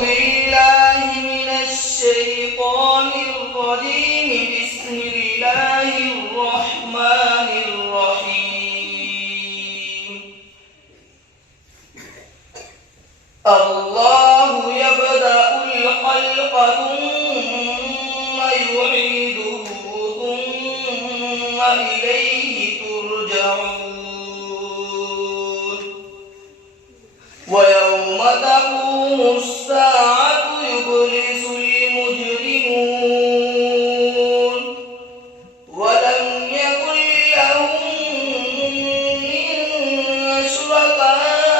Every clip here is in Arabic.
بالله من الشيطان الرجيم. بسم الله الرحمن الرحيم. الله يبدأ الخلق ثم يعيده ثم إليه ترجعون. ويوم تقوم الساعة يبلس المجرمون ولم يكن لهم من شركائهم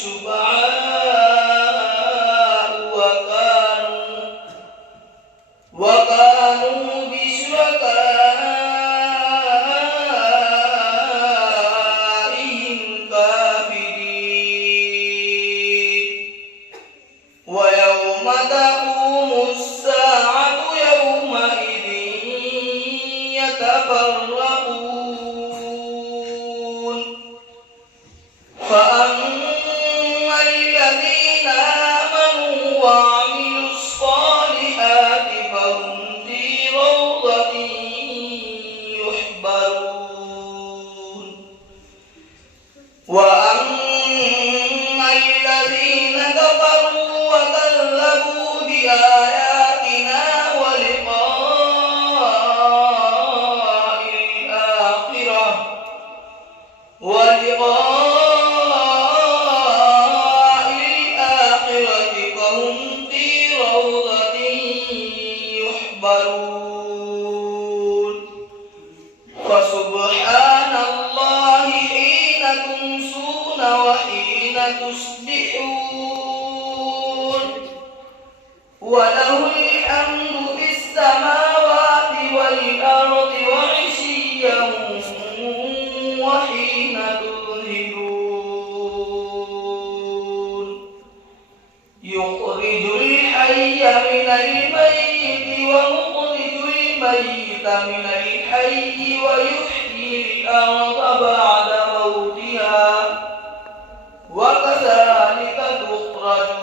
شفعاء وكانوا بشركائهم كافرين. ويوم تقوم الساعة يومئذ يتفرقون. فأما الذين آمنوا وعملوا الصالحات فهم في روضة يحبرون. وأما الذين كفروا وكذبوا بآياتنا ولقاء الآخرة فهم في روضة يحبرون. فسبحان الله حين تمسون وحين تصبحون وله الحمد في السماوات والأرض وعشيا وحين تظهرون. يخرج الحي من الميت ومخرج الميت من الحي ويحيي الأرض بعد موتها وكذلك تخرجون.